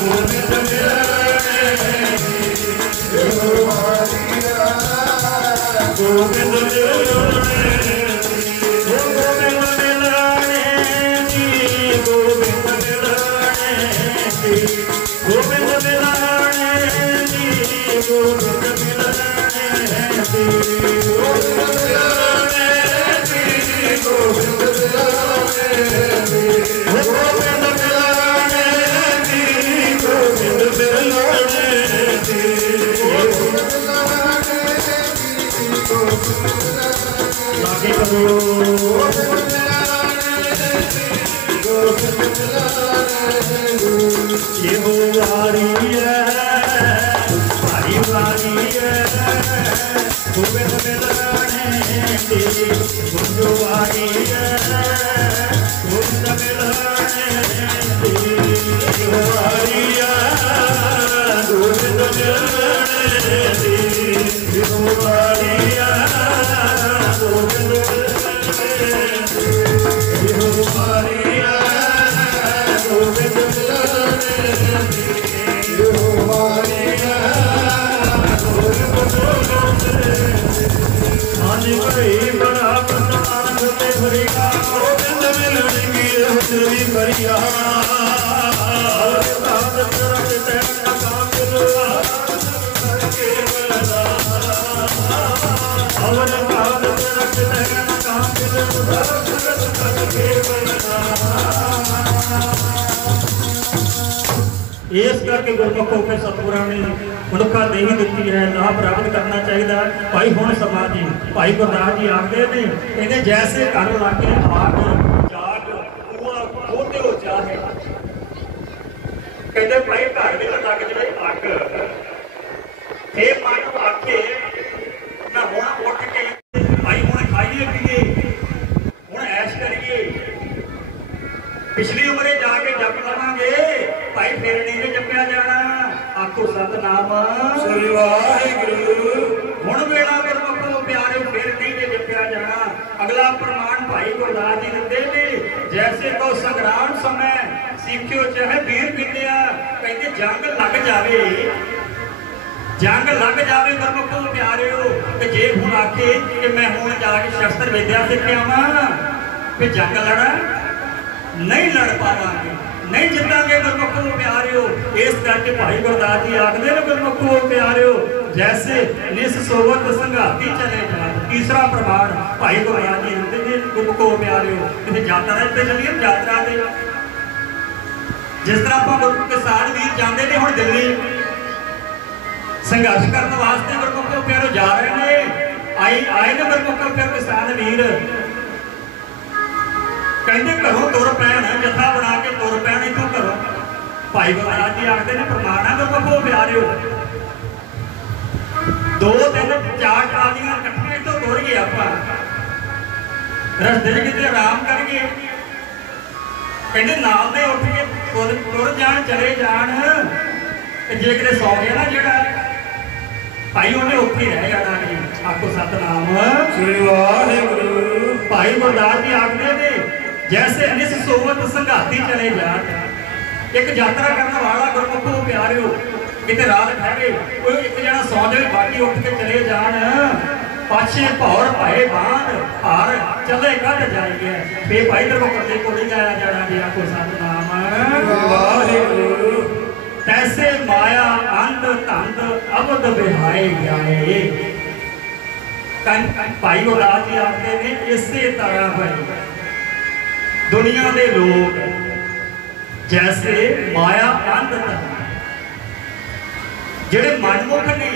गोविंद मिलने गोविंद ये हो वारी है भारी वारी है गोविंद मिलने की गुंजवारी है गोविंद मिलने की ये वारी है गोविंद मिलने की ये वारी है गोविंद ये वारी है गोविंद बड़ा पसंद भरिया गोविंद मिलने की हजरी भरिया इस करके गुरमुखों के सतगुरां ने मनुखा देही दिती है ना प्राप्त करना चाहिए। भाई हुण समाज जी भाई गुरदास जी आखदे ने कहंदे जैसे घर लागे आग जाग कुआं खोते हो चाहे कहंदे भाई घर विच लग जाए अग हे मन आखे मैं हुण उठ के भाई हुण खाइए पीए हुण ऐश करिए पिछली उम्रे जाके जप लवांगे भाई फिर नहीं जपिया जाना आखो सतनाम श्री वाहिगुरु हुण वेला गुरमुखो प्यारे फिर नहीं जपिया जाना। अगला प्रमाण भाई गुरदास जी दिंदे ने जैसे को संग्राम समय सीखियो चाहे वीर विद्या कहते जंग लग जावे गुरमुखो प्यारिओ ते जे हुण आखे कि मैं हुण जाके शस्त्र विद्या सीख आवां फिर जंग लड़ा नहीं लड़ पावांगे नहीं जितांगे गुरमुखो प्यारिओ। इस करके भाई गुरदास जी आखदे ने गुरमुखो प्यारिओ जैसे निस सोवत संघाती चले जात। तीसरा प्रमाण भाई गुरदास जी दिंदे ने गुरमुखो प्यारिओ किते यात्रा ते चलिए यात्रा ते जिस तरह आपां गुरमुख किसान वीर जांदे ने हुण दिल्ली संघर्ष करने वास्ते गुरमुखो प्यारिओ जा रहे ने आए ने गुरमुखो प्यारिओ किसान वीर कहते घरों तुर पैन जथा बना के तुर पैन इथों घरों भाई गुरदास जी आखते ने प्रमाणा गुरमुखो प्यारिओ 2-3 4 टालियां इकट्ठियां इथों तुर गए आपां रस्ते किते आराम करिए कहते नाल दे उठ के तुर जान चले जान जे किते सौ गया ना जेड़ा भाई उन्हें उत्थे रह जाना नहीं। आखो सतनाम श्री वाहिगुरु। भाई गुरदास जी आखते ने जैसे निस सोवत संघाती चले जात एक यात्रा करने वाला गुरमुखो प्यारिओ किते रात ठहरे कोई एक जना सौ जाए बाकी उठ के चले जान पाछे भौर भाए बांध हार चले कद जाइए बे भाई तेरे को करते को नहीं जाया जाना जी। आखो सतनाम वाहिगुरु। तैसे माया अंध धंध अबद बिहाए जाए भाई गुरदास जी आखते ने इसे तरह भाई दुनिया के लोग जैसे माया अंध जिहड़े मनमुख ने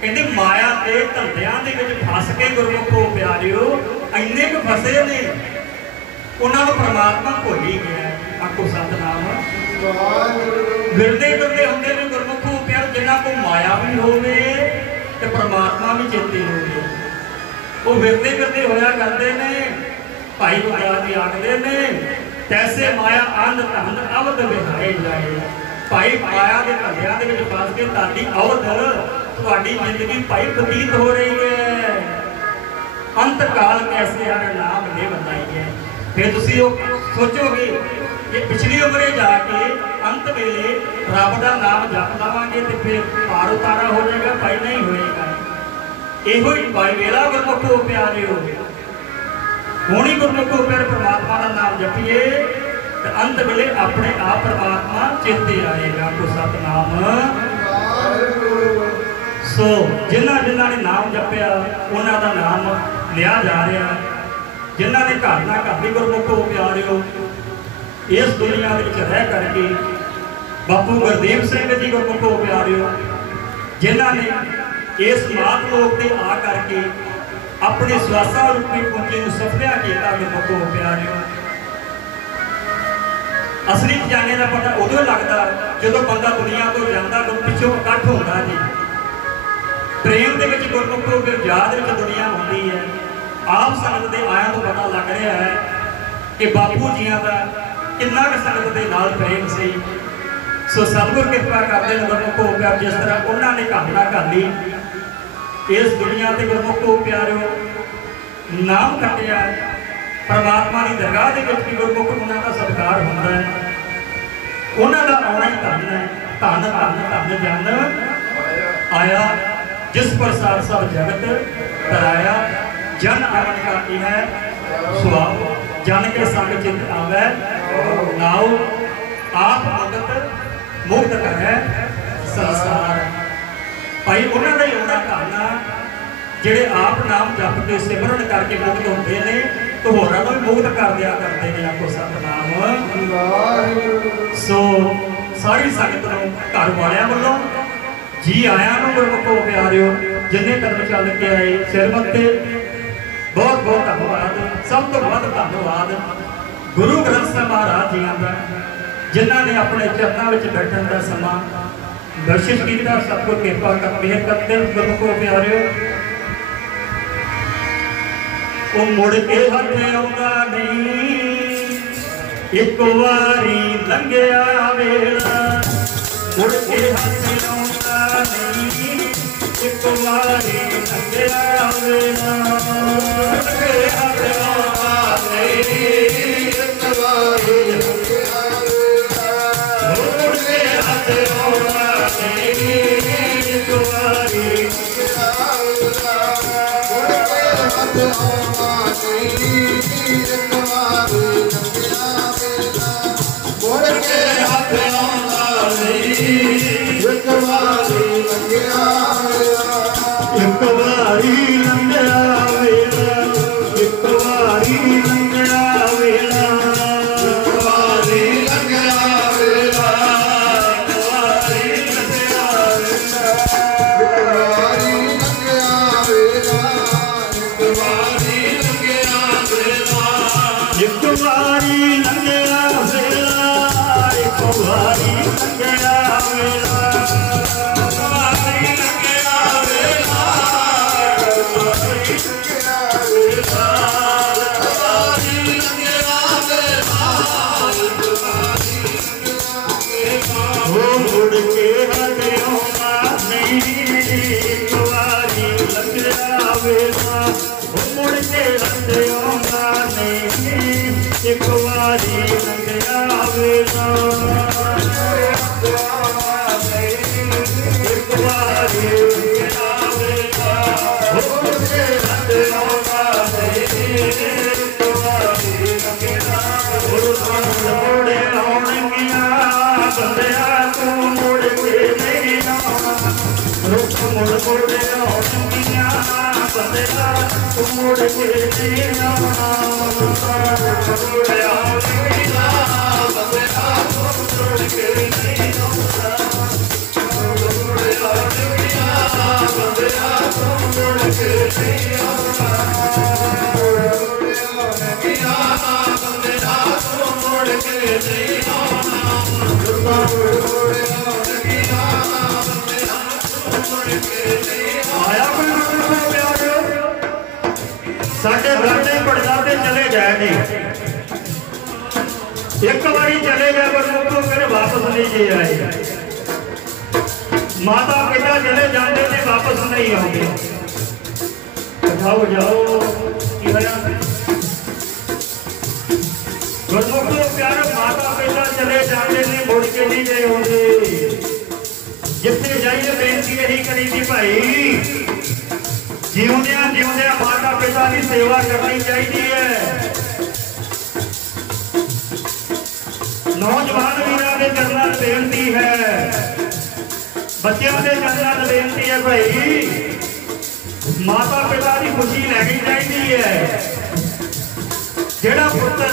कहते माया के धंधियां दे विच फस के गुरमुखो प्यारिओ इन्ने क फसे ने उन्हां नूं परमात्मा भुल ही गया। आखो सतनाम गिरदे गिरदे हुंदे ने गुरमुखो प्यारिओ जिन्हां को माया भी होवे ते परमात्मा भी चेते होवे वो विरदे विरदे होया करदे ने। भाई गुरदास जी आखदे ने तैसे माया अंध धंध अवध बिहाए जाए। भाई माया के धंधियां दे विच फस के ताडी अवध तुहाडी जिंदगी भाई बतीत हो रही है। अंत काल कैसे हर नाम ले बताई है। फिर तुसीं सोचोगे कि पिछली उम्रे जाके अंत वेले रब का नाम जप लवांगे तो फिर पार उतारा हो जाएगा, भाई नहीं होएगा। इहो ही भाई वेला गुरमुखो प्यारिओ, हुण ही गुरमुखो प्यारे परमात्मा का नाम जपीए तो अंत वेले अपने आप परमात्मा चेते आएगा को सतनाम। सो जिन्हां जिन्हां ने नाम जपिया उन्हां दा नाम लिया जा रहा, जिन्हां ने घर ना घर भी गुरमुखो प्यारिओ इस दुनिया में रह करके बापू गुरदेव सिंह जी गुरमुखो प्यारिओ जिन्हां ने इस मात लोक से आ करके अपने स्वासा रूपी पूंजी को सफलिया किया गुरमुखो प्यारिओ। असली खजाने का पता उदों लगता जो बंदा दुनिया को जाता तो पिछों इकट्ठ होता जी। प्रेम के गुरमुखो याद दुनिया होती है। आप संगत के आया तो पता लग रहा है कि बापू जिया का कितना संगत के नाल प्रेम से। सो सतगुर कृपा करते हैं गुरमुखो प्यार जिस तरह उन्होंने घालना घाली इस दुनिया के गुरमुखो प्यारो नाम कटिया परमात्मा की दरगाह के भी गुरमुख उन्होंने सत्कार होता है, उन्होंने आना ही धन है। धन धन धन जन आया जिस प्रसार सब जगत कराया, जन आवन का यह स्वभाव जन के संग चित आवे नाओ आप भगत मुक्त करे संसार। भाई उन्होंने ही उन्होंने कहना जेडे आप नाम जप के सिमरन करके मुक्त होते हैं तो होरां नूं भी मुक्त कर दिया करते हैं आपको सतनाम। सो सारी संगत नूं घर वालियां वालों जी आया नूं गुरमुखो प्यारिओ जिन्हें कदम चल के आए सिर मत्थे बहुत बहुत धन्यवाद। सब तो वध धन्यवाद गुरु ग्रंथ साहिब महाराज जी का जिन्हों ने अपने चरणों में बैठने का समा बख्शिश किया। सबको कृपा कर मेहर करते गुरमुखो प्यारिओ। वो मुड़ के हथ आउंदा नहीं एक बारी लंघिया वेला, मुड़ के हथ आउंदा नहीं एक बारी लंघिया वेला, मुड़ के हथ आउंदा नहीं एक बारी लंघिया वेला, मुड़ के हथ आउंदा नहीं एक बारी लंघिया वेला, मुड़ के हथ आउंदा एक बारी लंघिया वेला, एक बारी लंघिया वेला, मुड़ के हथ आउंदा नहीं एक बारी लंघिया वेला, मुड़ आउणगियां बंदिया तू मुड़ के नहीं आउणा, रुख मुड़ मुड़ आउणगियां बंदिया तू मुड़ के नहीं आउणा, साढ़े घरने पड़दादे चले जाए एक बारी चले गए गुरमुखो फिर वापस नहीं जी आए। माता पिता चले जाते थे वापस नहीं आते। जाओ जाओ गुरमुखो प्यारे माता पिता चले जाते थे मुड़ के के नहीं गए होंगे। जिथे जाइए बेनती यही करी थी भाई, जिउंदियां जिउंदियां माता पिता की सेवा करनी चाहिए है। नौजवान वीरां दे चरनां च बेनती है, बच्चों के चरनां च बेनती है भाई, माता पिता की खुशी लैनी चाहिए है। जेड़ा पुत्र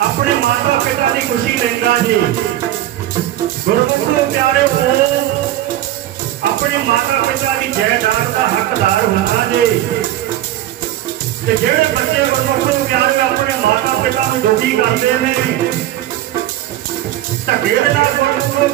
अपने माता पिता की खुशी लेंदा जी, गुरमुखों प्यारे हो अपने माता पिता की जायदाद का हकदार होना जी। ते जेड़े बच्चे गुरमुखों प्यारे अपने माता पिता को दुखी करते हैं, धक्के दे नाल गुरमुखों